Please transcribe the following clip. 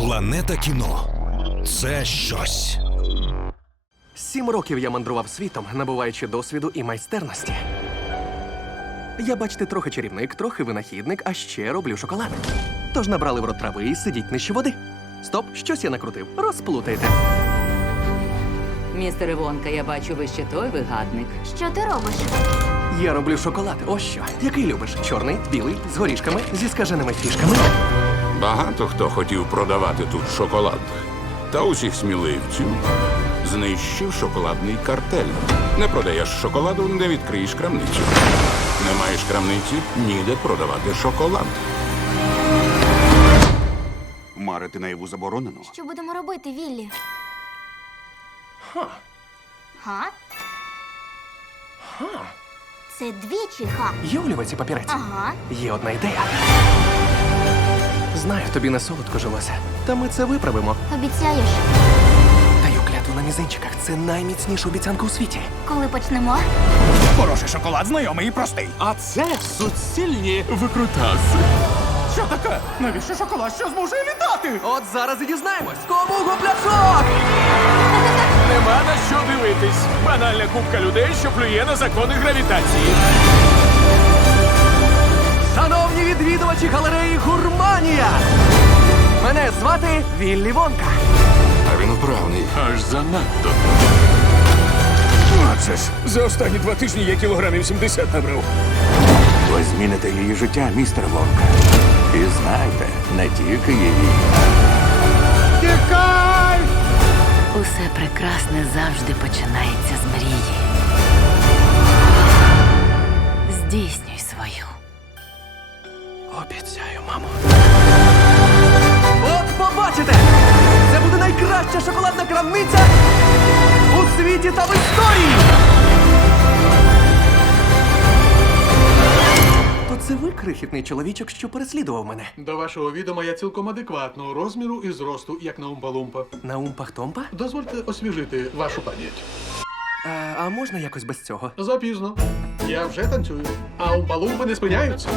Планета кіно це щось. Сім років я мандрував світом, набуваючи досвіду і майстерності. Я, бачите, трохи чарівник, трохи винахідник, а ще роблю шоколад. Тож набрали в рот трави і сидіть нижче води. Стоп, щось я накрутив. Розплутайте. Містер Івонка, я бачу, ви ще той вигадник. Що ти робиш? Я роблю шоколад. Ось що. Який любиш? Чорний, білий, з горішками, зі скаженими фішками. Багато хто хотів продавати тут шоколад. Та усіх сміливців знищив шоколадний картель. Не продаєш шоколаду, не відкриєш крамницю. Не маєш крамниці, ніде продавати шоколад. Марити наяву заборонено. Що будемо робити, Віллі? Ха? Ха? Це двічі ха. Є олівець і папірець. Ага. Є одна ідея. Знаю, тобі не солодко жилося. Та ми це виправимо. Обіцяєш, Даю клятву на мізинчиках. Це найміцніша обіцянка у світі. коли почнемо? Хороший шоколад знайомий і простий. А це суцільні викрутаси. Що таке? Навіщо шоколад? Що зможе літати? От зараз і дізнаємось. Кому гопляшок! Нема на що дивитись. Банальна купка людей, що плює на закони гравітації. Мене звати Віллі Вонка. А він вправний. Аж занадто. А це ж За останні два тижні я кілограмів 70 набрав. ви зміните її життя, містер Вонка. І знайте, не тільки її. Усе прекрасне завжди починається з мрії. Здійснюй свою. Обіцяю, мамо. Та в історії! То це ви, крихітний чоловічок, що переслідував мене. До вашого відома я цілком адекватного розміру і зросту, як на умпа-лумпа. На умпах-томпа? Дозвольте освіжити вашу пам'ять. А, а можна якось без цього? Запізно. Я вже танцюю, а умпа-лумпи не спиняються.